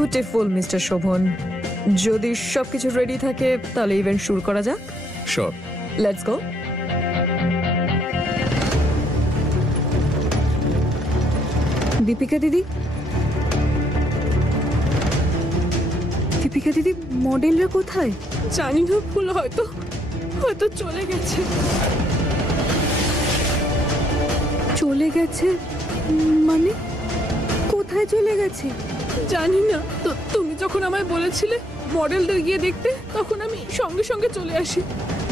Beautiful mister Sovan. যদি সবকিছু ready থাকে তাহলে ইভেন্ট শুরু করা যাক। শিওর। Let's go. দীপিকা দিদি, দীপিকা দিদি, মডেলরা কোথায়? জানি না, ভুল হয়তো হয়তো চলে গেছে। চলে গেছে মানে? কোথায় চলে গেছে? জানি না। তো তুমি যখন আমায় বলেছিলে মডেলদের গিয়ে দেখতে, তখন আমি সঙ্গে সঙ্গে চলে আসি।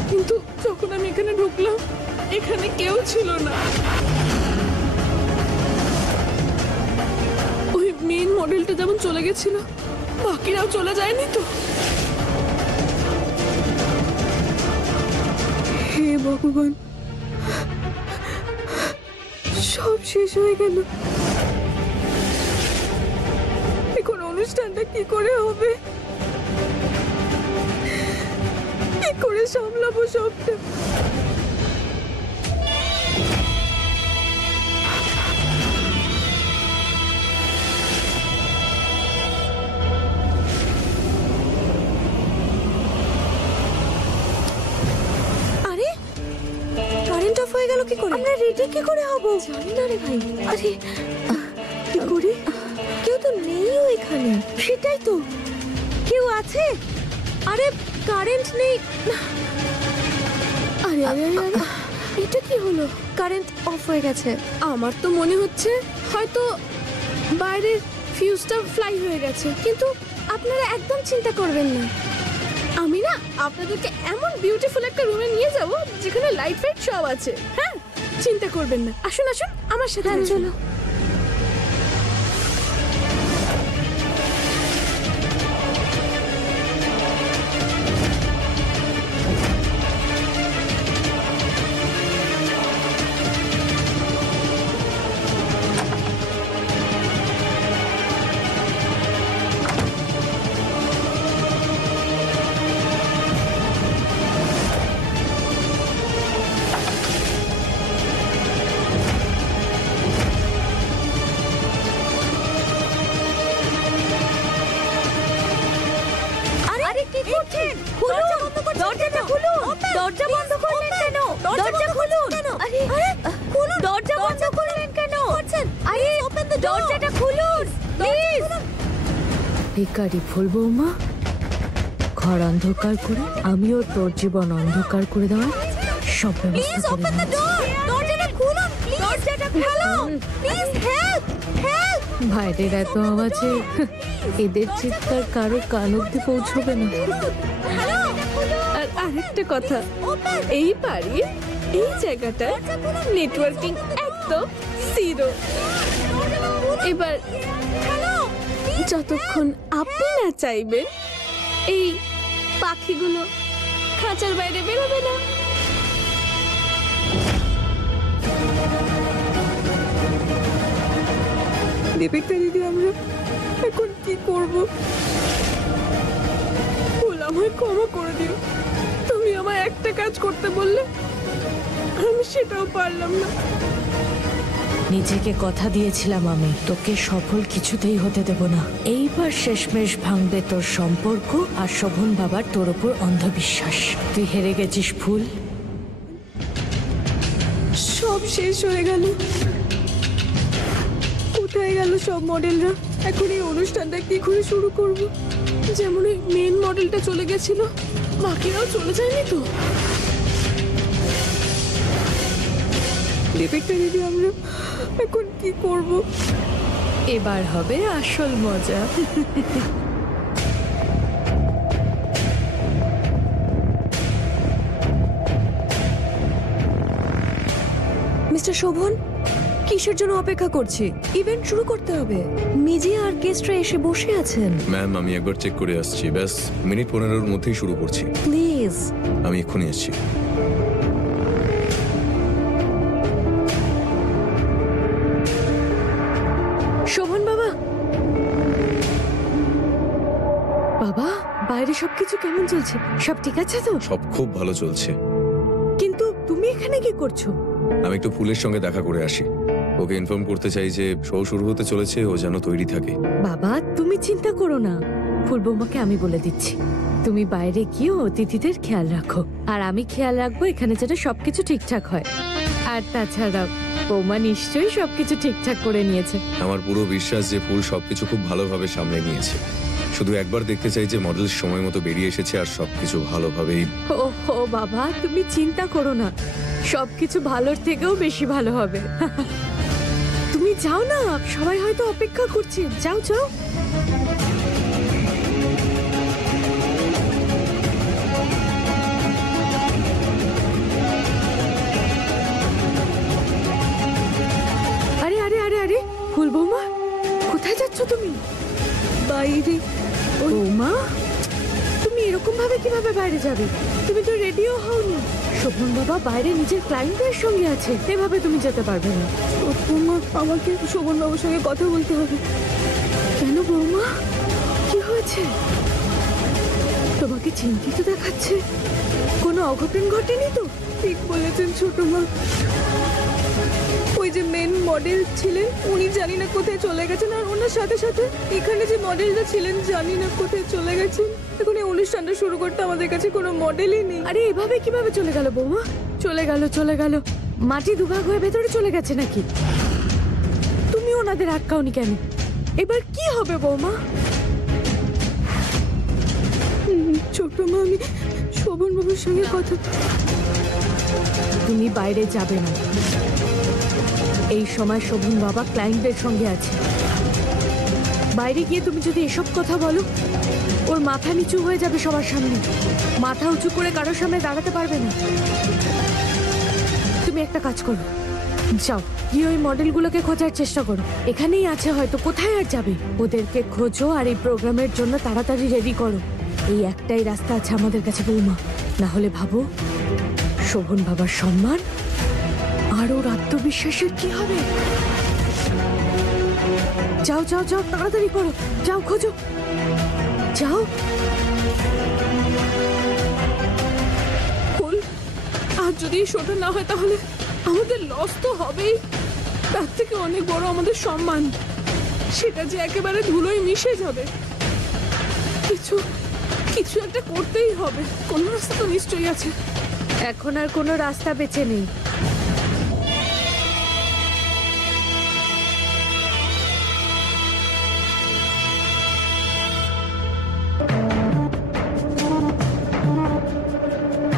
কিন্তু যখন আমি এখানে ঢুকলাম, এখানে কেউ ছিল না। ওই মেন মডেলটা যেমন চলে গেছিল, বাকিরাও চলে যায়নি তো? হে ভগবান, সব শেষ হয়ে গেল। এখন অনুষ্ঠানটা কি করে হবে? কি করে সামলাবো সবটা? আরে কারেন্ট অফ হয়ে গেল কি করে? আমরা রেডি কি করে হব? জানি না রে ভাই। আরে কি করে? কেউ তো নেইও এখানে। সেটাই তো, কেউ আছে? আরে কারেন্ট নেই। আরে আরে আরে, এটা কি হলো? কারেন্ট অফ হয়ে গেছে। আমার তো মনে হচ্ছে হয়তো বাইরের ফিউজটা ফ্লাই হয়ে গেছে। কিন্তু আপনারা একদম চিন্তা করবেন না, আমি না আপনাদেরকে এমন বিউটিফুল একটা রুমে নিয়ে যাব যেখানে লাইট ফাইট সব আছে। হ্যাঁ, চিন্তা করবেন না। আসুন আসুন আমার সাথে। চলো। আরে কি করছেন? দরজাটা খুলুন। দরজা বন্ধ করলেন কেন? দরজা খুলুন। আরে খুলুন। দরজা বন্ধ করলেন কেন? আরে দরজাটা খুলুন প্লিজ। ভিখারি ফুল বৌমা, ঘর অন্ধকার করে আমিও তোর জীবন অন্ধকার করে দেওয়ার সব ব্যবস্থা করে দিয়েছি। দরজাটা খুলুন প্লিজ। দরজাটা খুলুন প্লিজ। Help help. ভাইদের এত আওয়াজে এদের চিৎকার কারো কান অব্দি পৌঁছবে না। হ্যালো। আর আরেকটা কথা, এই বাড়ির এই জায়গাটায় নেটওয়ার্কিং একদম জিরো। এবার যতক্ষণ আপনি না চাইবেন, এই পাখিগুলো খাঁচার বাইরে বেরোবে না। দীপিকা দিদি, আমরা এখন কি করব? ভুল আমায় ক্ষমা করে দিও। তুমি আমায় একটা কাজ করতে বললে, আমি সেটাও পারলাম না। নিজেকে কথা দিয়েছিলাম আমি তোকে সফল কিছুতেই হতে দেব না। এইবার শেষমেশ ভাঙবে তোর সম্পর্ক আর শোভন বাবার তোর ওপর অন্ধবিশ্বাস। তুই হেরে গেছিস ফুল। সব শেষ হয়ে গেল। কোথায় গেল সব মডেলরা? এখন এই অনুষ্ঠানটা কি করে শুরু করব? যেমন ওই মেন মডেলটা চলে গেছিল, বাকিরাও চলে যায়নি তো? দীপিকা দিদি, আমরা এখন কি করব? এবার হবে আসল মজা। মিস্টার শোভন, কিসের জন্য অপেক্ষা করছি? ইভেন্ট শুরু করতে হবে। মিজি আর গেস্টরা এসে বসে আছেন। ম্যাম, আমি একবার চেক করে আসছি। ব্যাস মিনিট 15-এর মধ্যেই শুরু করছি। প্লিজ। আমি এক্ষুনি আসছি। শোভন বাবা, বাবা, বাইরে সবকিছু কেমন চলছে? সব ঠিক আছে তো? সব খুব ভালো চলছে। কিন্তু তুমি এখানে কি করছো? আমি একটু ফুলের সঙ্গে দেখা করে আসি। ওকে ইনফর্ম করতে চাই যে শো শুরু হতে চলেছে, ও যেন তৈরি থাকে। বাবা তুমি চিন্তা করো না, ফুল বৌমাকে আমি বলে দিচ্ছি। তুমি বাইরে গিয়ে অতিথিদের খেয়াল রাখো, আর আমি খেয়াল রাখবো এখানে যেন সবকিছু ঠিকঠাক হয়। আর তাছাড়া বৌমা নিশ্চয়ই সবকিছু ঠিকঠাক করে নিয়েছে। আমার পুরো বিশ্বাস যে ফুল সবকিছু খুব ভালোভাবে সামলে নিয়েছে। শুধু একবার দেখতে চাই যে মডেল সময় মতো বেরিয়ে এসেছে আর সবকিছু ভালোভাবেই। ও বাবা তুমি চিন্তা করো না, সবকিছু ভালোর থেকেও বেশি ভালো হবে। তুমি যাও না, সবাই হয়তো অপেক্ষা করছে, যাও যাও। আরে আরে আরে আরে ফুল বৌমা, কোথায় যাচ্ছ তুমি? বাইরে। বৌমা তুমি এরকম ভাবে কিভাবে বাইরে যাবে? তুমি তো রেডিও হওনি। শোভন বাবা বাইরে নিজের ক্লায়েন্টের সঙ্গে আছে, এভাবে তুমি যেতে পারবে না। বৌমা, আমাকে শোভন বাবুর সঙ্গে কথা বলতে হবে। কেন বৌমা, কি হয়েছে? তোমাকে চিন্তিত দেখাচ্ছে, কোনো অঘটন ঘটেনি তো? ঠিক বলেছেন ছোট মা। ওই যে মেন মডেল ছিলেন উনি জানি না কোথায় চলে গেছেন, আর ওনার সাথে সাথে এখানে যে মডেলটা ছিলেন জানি না কোথায় চলে গেছেন। এখন এই অনুষ্ঠানটা শুরু করতে আমাদের কাছে কোনো মডেলই নেই। আরে এভাবে কিভাবে চলে গেল বৌমা? চলে গেল মাটি দুভাগ হয়ে ভেতরে চলে গেছে নাকি? তুমি ওনাদের আটকাওনি কেন? এবার কি হবে বৌমা? ছোট মা, আমি শোভন বাবুর সঙ্গে কথা। তুমি বাইরে যাবে না, এই সময় শোভন বাবা ক্লায়েন্টদের সঙ্গে আছে। বাইরে গিয়ে তুমি যদি এসব কথা বলো, ওর মাথা নিচু হয়ে যাবে সবার সামনে, মাথা উঁচু করে কারোর সামনে দাঁড়াতে পারবে না। তুমি একটা কাজ করো, যাও গিয়ে ওই মডেলগুলোকে খোঁজার চেষ্টা করো। এখানেই আছে হয়তো, কোথায় আর যাবে? ওদেরকে খোঁজো আর এই প্রোগ্রামের জন্য তাড়াতাড়ি রেডি করো। এই একটাই রাস্তা আছে আমাদের কাছে বৌমা, না হলে ভাবো শোভন বাবার সম্মান আর ওর আত্মবিশ্বাসের কি হবে। যাও যাও যাও, তাড়াতাড়ি করো, যাও খোঁজো, যাও। ফুল, আর যদি এই শোটা না হয় তাহলে আমাদের লস তো হবেই, তার থেকে অনেক বড় আমাদের সম্মান, সেটা যে একেবারে ধুলোয় মিশে যাবে। কিছু কিছু একটা করতেই হবে, কোনো রাস্তা তো নিশ্চয়ই আছে। এখন আর কোনো রাস্তা বেঁচে নেই।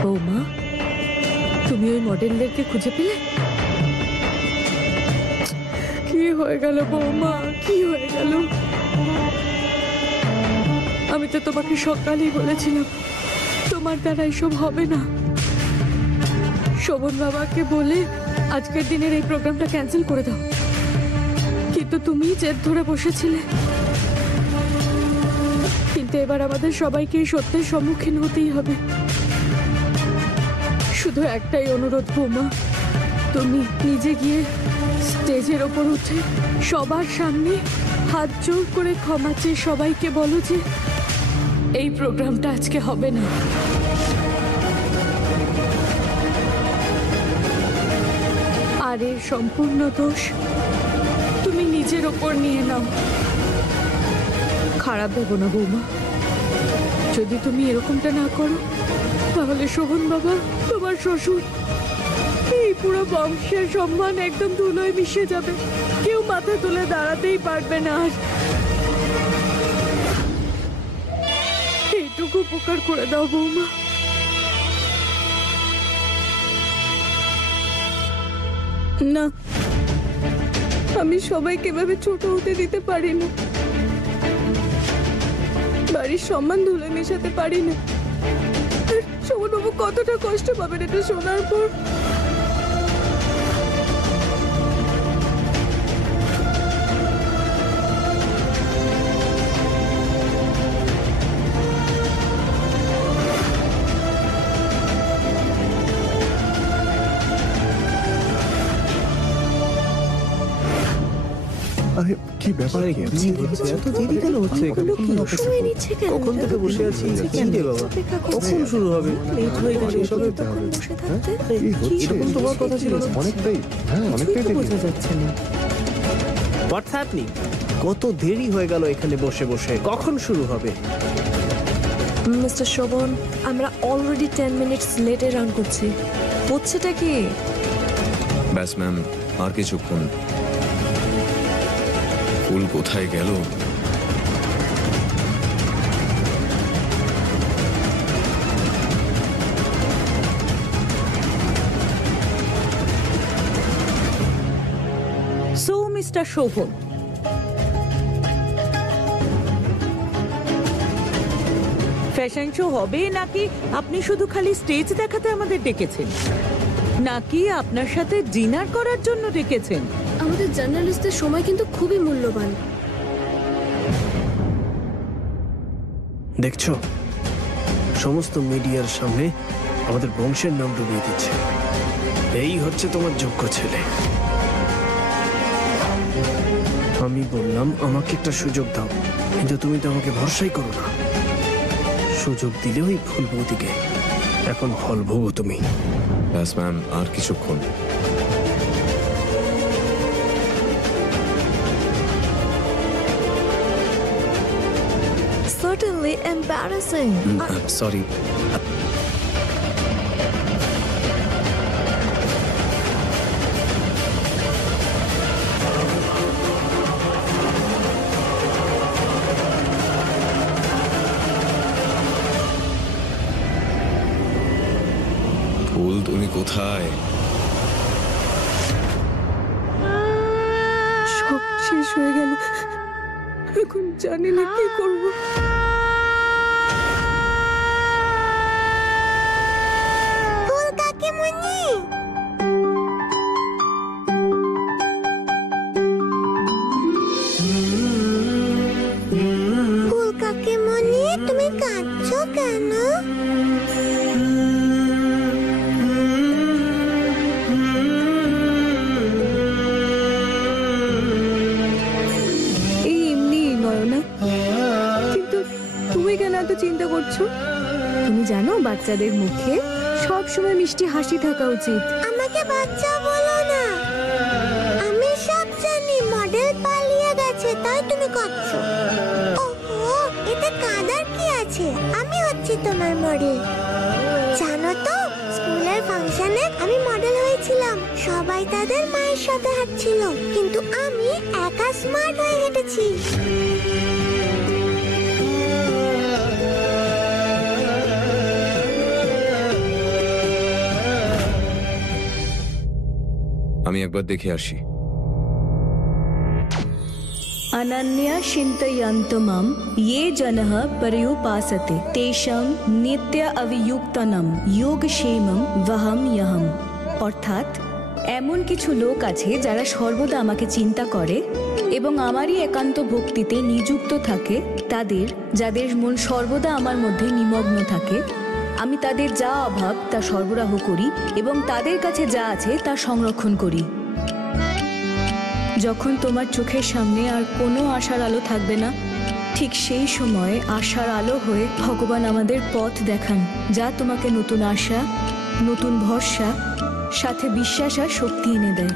বৌমা তুমি ওই মডেলদেরকে খুঁজে পেলে? কি হয়ে গেল বৌমা, কি হয়ে গেল? আমি তো তোমাকে সকালেই বলেছিলাম তোমার দ্বারা এসব হবে না। শোভন বাবাকে বলে আজকের দিনের এই প্রোগ্রামটা ক্যান্সেল করে দাও, কিন্তু তুমি জেদ ধরে বসেছিলে। কিন্তু এবার আমাদের সবাইকে এই সত্যের সম্মুখীন হতেই হবে। শুধু একটাই অনুরোধ বৌমা, তুমি নিজে গিয়ে স্টেজের ওপর উঠে সবার সামনে হাত জোর করে ক্ষমা চেয়ে সবাইকে বলো যে এই প্রোগ্রামটা আজকে হবে না। আর এর সম্পূর্ণ দোষ তুমি নিজের ওপর নিয়ে নাও। খারাপ ভেবো না বৌমা, যদি তুমি এরকমটা না করো তাহলে শোভন বাবা, তোমার শ্বশুর, এই পুরো বংশের সম্মান একদম ধুলোয় মিশে যাবে, কেউ মাথা তুলে দাঁড়াতেই পারবে না। আর এইটুকু উপকার করে দাও বৌমা। না, আমি সবাইকে এভাবে ছোট হতে দিতে পারি না, বাড়ির সম্মান ধুলে মেশাতে পারি না। শোভন বাবু কতটা কষ্ট পাবেন এটা শোনার পর। আরে কি ব্যাপার, কি হচ্ছে? এত দেরি কেন হচ্ছে এখানে? সময় নিচ্ছে কেন? কখন থেকে বসে আছি? কি রে বাবা, কখন শুরু হবে? লেট হয়ে গেছে, এসব হতে হবে। বসে থাকতে কি হচ্ছে? এরকম তো হওয়ার কথা ছিল না। অনেকটাই দেরি। বোঝা যাচ্ছে না। হোয়াটস হ্যাপনিং? কত দেরি হয়ে গেল এখানে বসে বসে, কখন শুরু হবে? মিস্টার শোভন, আমরা অলরেডি 10 মিনিটস লেটে রান করছি। হচ্ছেটা কি? ব্যাস ম্যাম, আর কিছুক্ষণ। ফুল কোথায় গেল? So mister Shovan, fashion show হবে নাকি আপনি শুধু খালি স্টেজ দেখাতে আমাদের ডেকেছেন, নাকি আপনার সাথে ডিনার করার জন্য ডেকেছেন? আমাদের জার্নালিস্টদের সময় কিন্তু খুবই মূল্যবান। দেখছো, সমস্ত মিডিয়ার সামনে আমাদের বংশের নাম ডুবিয়ে দিচ্ছে। এই হচ্ছে তোমার যোগ্য ছেলে। আমি বললাম আমাকে একটা সুযোগ দাও, কিন্তু তুমি তো আমাকে ভরসাই করো না। সুযোগ দিলে ওই ফুল বৌদিকে, এখন ফল ভোগো তুমি। ব্যাস ম্যাম, আর কিছুক্ষণ। Certainly embarrassing. সরি। ফুল, তুমি কোথায়? সব শেষ হয়ে গেল, এখন জানি না কি করব। ফুল কাকিমণি, ফুল কাকিমণি, তুমি কাঁদছো কেন? চিন্তা করছো? তুমি জানো বাচ্চাদের মুখে সব সময় মিষ্টি হাসি থাকা উচিত। আমাকে বাচ্চা বলো না, আমি সব জানি। মডেল পালিয়ে গেছে তাই তুমি কাঁদছো। ওহো, এতে কাঁদার কি আছে? আমি হচ্ছি তোমার মডেল। জানো তো, স্কুলের ফাংশনে আমি মডেল হয়েছিলাম। সবাই তাদের মায়ের সাথে হাঁটছিল, কিন্তু আমি একা স্মার্ট হয়ে হেঁটেছি। আমি একবার দেখে আসি। अनन्या चिन्तयन्तमं ये जनः पर्युपासते तेषां नित्य अवियुक्तनम योगक्षेमं वहम्यहम्। অর্থাৎ এমন কিছু লোক আছে যারা সর্বদা আমাকে চিন্তা করে এবং আমারই একান্ত ভক্তিতে নিযুক্ত থাকে। যাদের মন সর্বদা আমার মধ্যে নিমগ্ন থাকে, আমি তাদের যা অভাব তা সরবরাহ করি এবং তাদের কাছে যা আছে তা সংরক্ষণ করি। যখন তোমার চোখের সামনে আর কোনো আশার আলো থাকবে না, ঠিক সেই সময় আশার আলো হয়ে ভগবান আমাদের পথ দেখান, যা তোমাকে নতুন আশা, নতুন ভরসা, সাথে বিশ্বাস আর শক্তি এনে দেয়।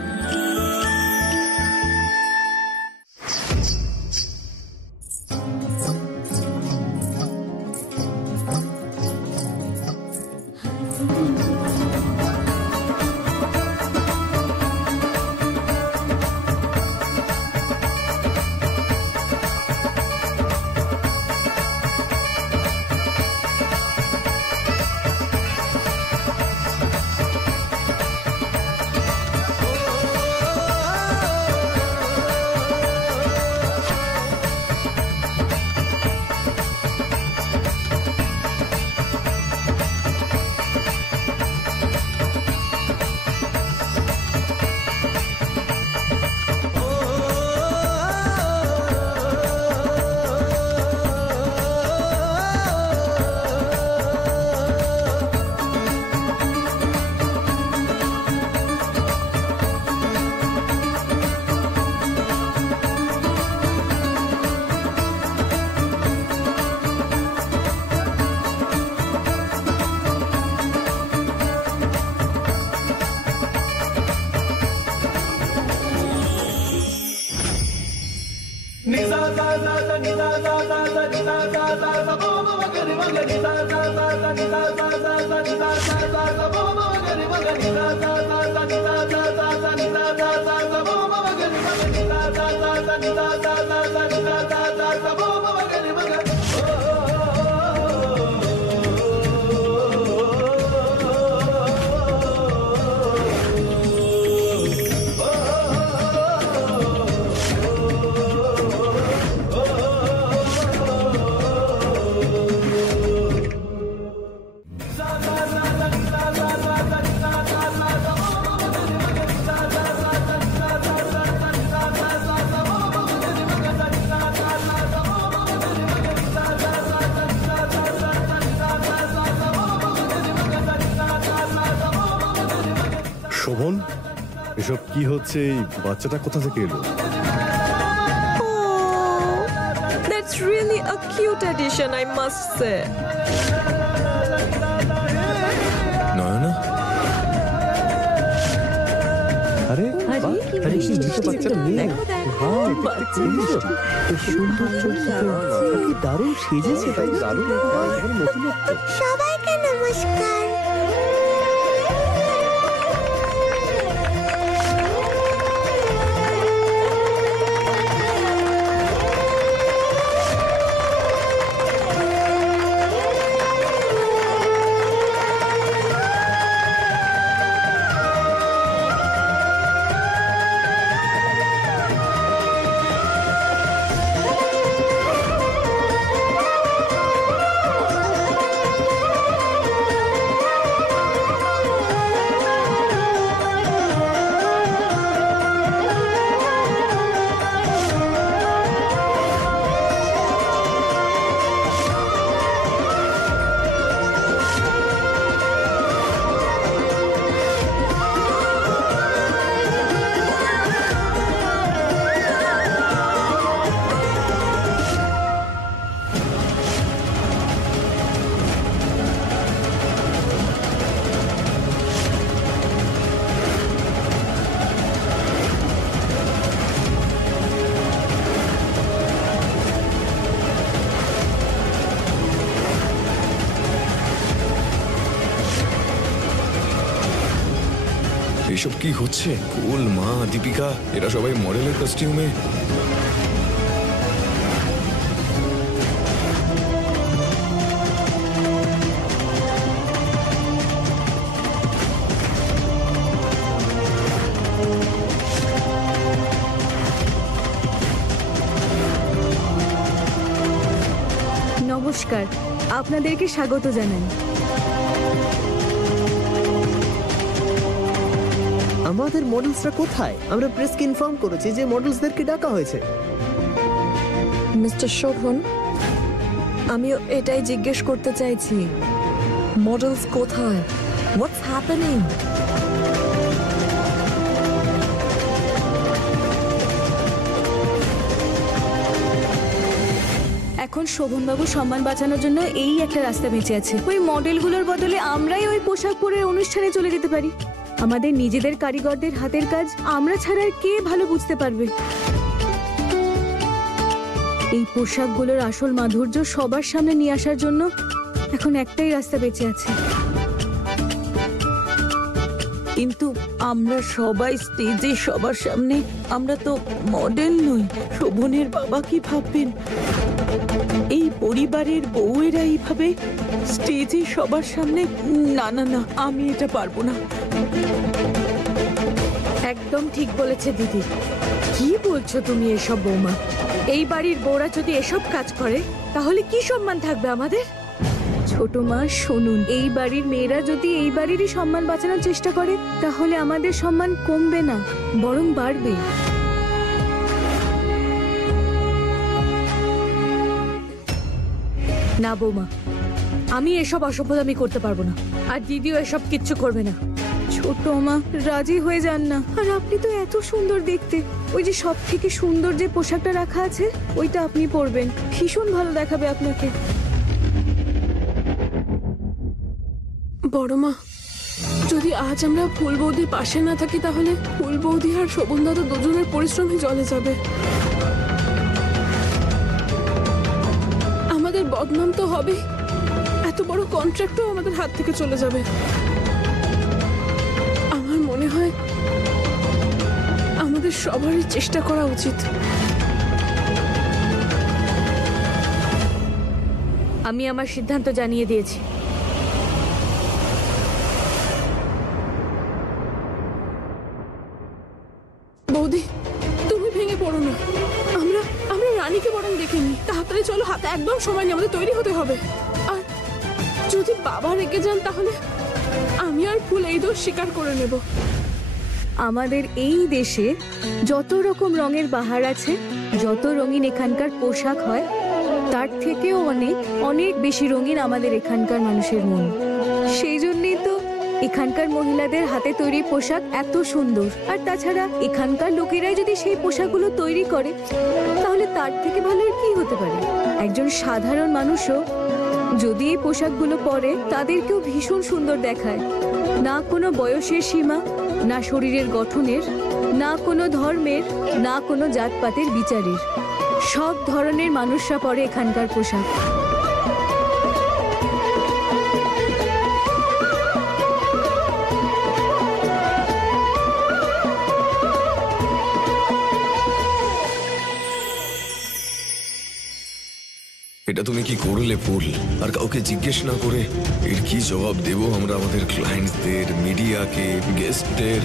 শোভন, এসব কি হচ্ছে? এই বাচ্চাটা কোথা থেকে এলো? That's really a cute addition, I must say. Nayana, আরে আরে কি মিষ্টি বাচ্চাটা মেয়ে। সুন্দর চোখ, কি দারুণ সেজেছে, তাই দারুণ নতুনত্ব। সবাইকে নমস্কার। এসব কি হচ্ছে? কুল, মা, দীপিকা, এরা সবাই মডেলের কস্টিউমে। নমস্কার, আপনাদেরকে স্বাগত জানাই। আমাদের মডেলসরা কোথায়? আমরা প্রেসকে ইনফর্ম করেছি যে মডেলসদেরকে ডাকা হয়েছে। মিস্টার শোভন, আমিও এটাই জিজ্ঞেস করতে চাইছি, মডেলস কোথায়? What's happening? এখন শোভনবাবু সম্মান বাঁচানোর জন্য এই একটা রাস্তা বেঁচে আছে। ওই মডেলগুলোর বদলে আমরাই ওই পোশাক পরে অনুষ্ঠানে চলে যেতে পারি। আমাদের নিজেদের কারিগরদের হাতের কাজ আমরা ছাড়া আর কে ভালো বুঝতে পারবে? এই পোশাকগুলোর আসল মাধুর্য সবার সামনে নিয়ে আসার জন্য এখন একটাই রাস্তা বেঁচে আছে। কিন্তু আমরা সবাই স্টেজে সবার সামনে, আমরা তো মডেল নই। শোভনের বাবা কি ভাববেন? এই পরিবারের বউয়েরা এইভাবে স্টেজে সবার সামনে? না না না, আমি এটা পারবো না। একদম ঠিক বলেছে দিদি। কি বলছো তুমি এসব বৌমা? এই বাড়ির বউরা যদি এসব কাজ করে তাহলে কি সম্মান থাকবে আমাদের? ছোট মা শুনুন, এই বাড়ির মেয়েরা যদি এই বাড়িরই সম্মান বাঁচানোর চেষ্টা করে তাহলে আমাদের সম্মান কমবে না, বরং বাড়বে। না বৌমা, আমি এসব অসভ্যতামি করতে পারবো না, আর দিদিও এসব কিচ্ছু করবে না। ছোট মা রাজি হয়ে যান না। আর আপনি তো এত সুন্দর দেখতে, ওই যে সব থেকে সুন্দর যে পোশাকটা রাখা আছে ওইটা আপনি পরবেন, ভীষণ ভালো দেখাবে আপনাকে। বড় মা, যদি আজ আমরা ফুল বৌদির পাশে না থাকি তাহলে ফুল বৌদি আর শোভন দাদা দুজনের পরিশ্রমই জলে যাবে। বদনাম তো হবে, এত বড় কন্ট্রাক্টও আমাদের হাত থেকে চলে যাবে। আমার মনে হয় আমাদের সবারই চেষ্টা করা উচিত। আমি আমার সিদ্ধান্ত জানিয়ে দিয়েছি। বৌদি, তুমি ভেঙে পড়ো না। আমরা আমরা রানীকে বরং দেখে নিই। তাড়াতাড়ি চলো, হাতে একদম সময় নেই, আমাদের তৈরি হতে হবে। আর যদি বাবা রেগে যান তাহলে আমি আর ফুল এই দোষ স্বীকার করে নেব। আমাদের এই দেশে যত রকম রঙের বাহার আছে, যত রঙিন এখানকার পোশাক হয়, তার থেকেও অনেক অনেক বেশি রঙিন আমাদের এখানকার মানুষের মন। সেই জন্যই তো এখানকার মহিলাদের হাতে তৈরি পোশাক এত সুন্দর। আর তাছাড়া এখানকার লোকেরাই যদি সেই পোশাকগুলো তৈরি করে, তাহলে তার থেকে ভালো আর কি হতে পারে? একজন সাধারণ মানুষও যদি এই পোশাকগুলো পরে, তাদেরকেও ভীষণ সুন্দর দেখায়। না কোনো বয়সের সীমা, না শরীরের গঠনের, না কোনো ধর্মের, না কোনো জাতপাতের বিচারের। সব ধরনের মানুষরা পরে এখানকার পোশাক। এটা তুমি কি করলে ফুল? আর কাউকে জিজ্ঞেস না করে এর কি জবাব দেবো আমরা আমাদের ক্লায়েন্টসদের, মিডিয়াকে, গেস্টদের?